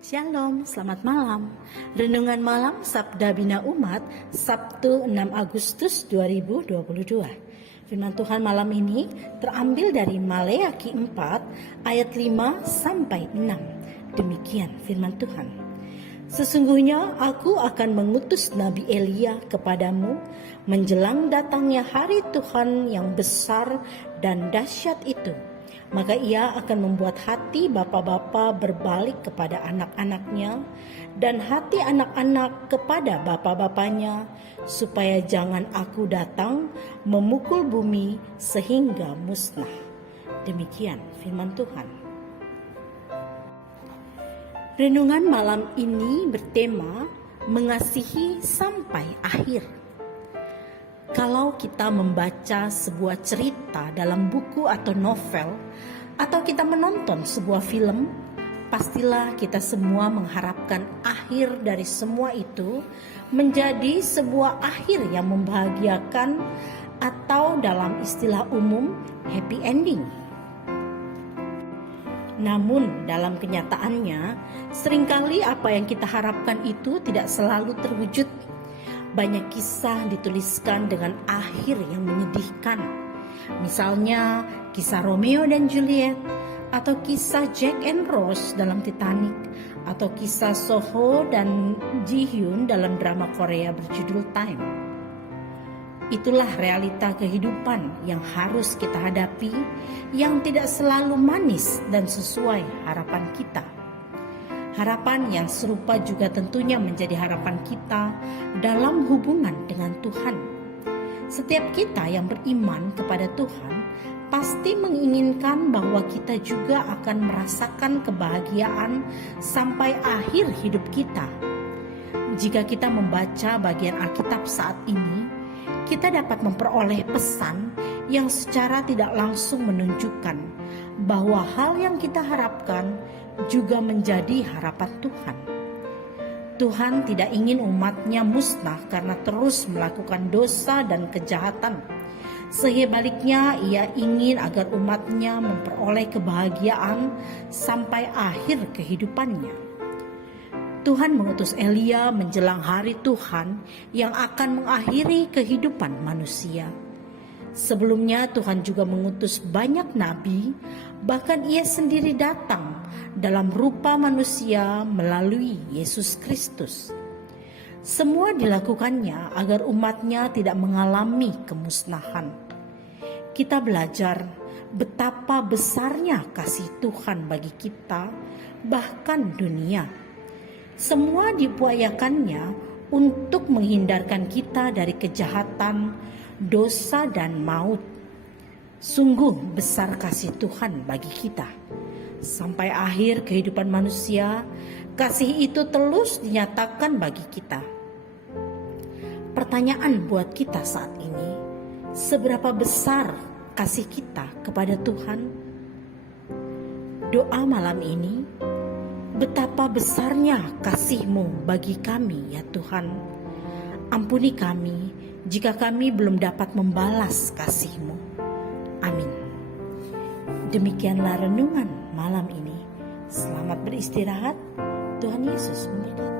Shalom, selamat malam. Renungan malam Sabda Bina Umat, Sabtu 6 Agustus 2022. Firman Tuhan malam ini terambil dari Maleakhi 4 ayat 5 sampai 6. Demikian firman Tuhan. Sesungguhnya aku akan mengutus Nabi Elia kepadamu menjelang datangnya hari Tuhan yang besar dan dahsyat itu. Maka ia akan membuat hati bapa-bapa berbalik kepada anak-anaknya dan hati anak-anak kepada bapa-bapanya, supaya jangan aku datang memukul bumi sehingga musnah. Demikian firman Tuhan. Renungan malam ini bertema mengasihi sampai akhir. Kalau kita membaca sebuah cerita dalam buku atau novel, atau kita menonton sebuah film, pastilah kita semua mengharapkan akhir dari semua itu menjadi sebuah akhir yang membahagiakan, atau dalam istilah umum, happy ending. Namun dalam kenyataannya, seringkali apa yang kita harapkan itu tidak selalu terwujud. Banyak kisah dituliskan dengan akhir yang menyedihkan. Misalnya kisah Romeo dan Juliet, atau kisah Jack and Rose dalam Titanic, atau kisah Soho dan Ji Hyun dalam drama Korea berjudul Time. Itulah realita kehidupan yang harus kita hadapi, yang tidak selalu manis dan sesuai harapan kita. Harapan yang serupa juga tentunya menjadi harapan kita dalam hubungan dengan Tuhan. Setiap kita yang beriman kepada Tuhan pasti menginginkan bahwa kita juga akan merasakan kebahagiaan sampai akhir hidup kita. Jika kita membaca bagian Alkitab saat ini, kita dapat memperoleh pesan yang secara tidak langsung menunjukkan bahwa hal yang kita harapkan juga menjadi harapan Tuhan. Tuhan tidak ingin umatnya musnah karena terus melakukan dosa dan kejahatan. Sebaliknya, ia ingin agar umatnya memperoleh kebahagiaan sampai akhir kehidupannya. Tuhan mengutus Elia menjelang hari Tuhan yang akan mengakhiri kehidupan manusia. Sebelumnya Tuhan juga mengutus banyak nabi, bahkan ia sendiri datang dalam rupa manusia melalui Yesus Kristus. Semua dilakukannya agar umatnya tidak mengalami kemusnahan. Kita belajar betapa besarnya kasih Tuhan bagi kita, bahkan dunia. Semua diupayakannya untuk menghindarkan kita dari kejahatan, dosa dan maut. Sungguh besar kasih Tuhan bagi kita. Sampai akhir kehidupan manusia, kasih itu terus dinyatakan bagi kita. Pertanyaan buat kita saat ini, seberapa besar kasih kita kepada Tuhan? Doa malam ini, betapa besarnya kasih-Mu bagi kami ya Tuhan. Ampuni kami jika kami belum dapat membalas kasih-Mu. Amin. Demikianlah renungan malam ini. Selamat beristirahat. Tuhan Yesus memberkati.